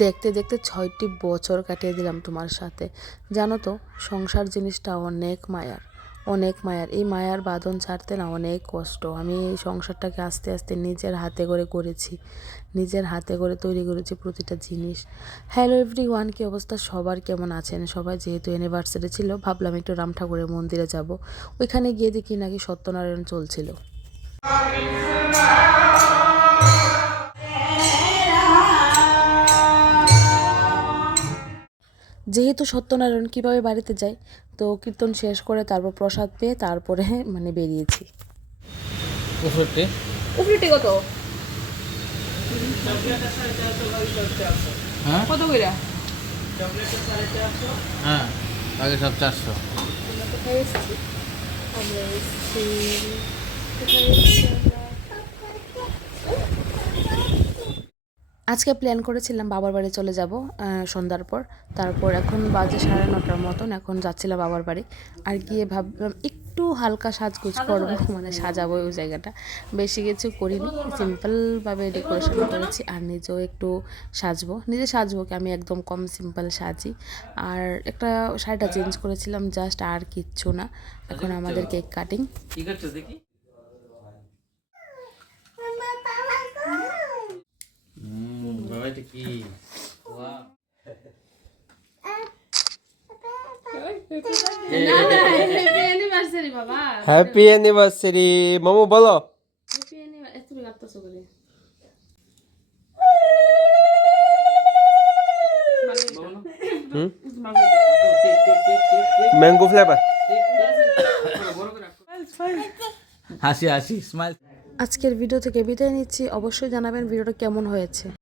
দেখতে দেখতে 6টি বছর কাটিয়ে দিলাম তোমার সাথে। জানো তো, সংসার জিনিসটা অনেক মায়ার, অনেক মায়ার। এই মায়ার বাঁধন ছাড়তে না অনেক কষ্ট। আমি এই সংসারটাকে আস্তে আস্তে নিজের হাতে করে করেছি, নিজের হাতে করে তৈরি করেছি প্রতিটা জিনিস। হ্যালো এভরিওয়ান, কী অবস্থা সবার, কেমন আছেন সবাই? যেহেতু অ্যানিভার্সারি ছিল, ভাবলাম একটু রাম ঠাকুরের মন্দিরে যাব। ওইখানে গিয়ে দেখি নাকি সত্যনারায়ণ চলছিল। যেহেতু সত্যনারায়ণ, কীভাবে বাড়িতে যাই, তো কীর্তন শেষ করে তারপর প্রসাদ পেয়ে তারপরে বেরিয়েছি। উফরিটি কত? কত কইরা? হ্যাঁ, আগে সব 400। আজকে প্ল্যান করেছিলাম বাবার বাড়ি চলে যাব সন্ধ্যার পর। তারপর এখন বাজে 9:30 মতন, এখন যাচ্ছিলাম বাবার বাড়ি। আর গিয়ে ভাবলাম একটু হালকা সাজগোজ করবো, সাজাবো ওই জায়গাটা। বেশি কিছু করিনি, সিম্পলভাবে ডেকোরেশন করেছি। আর নিজেও একটু সাজবো, নিজে সাজবো কি, আমি একদম কম সিম্পল সাজি। আর একটা শাড়িটা চেঞ্জ করেছিলাম জাস্ট, আর কিচ্ছু না। এখন আমাদের কেক কাটিং। কি করছো দেখি? বাবা এটা কি? ওয়াও, হ্যাপি অ্যানিভার্সারি মামু, বলো। Mango flavour. হাসি হাসি স্মাইল। আজকের ভিডিও থেকে বিদায় নিচ্ছি। অবশ্যই জানাবেন ভিডিওটা কেমন হয়েছে।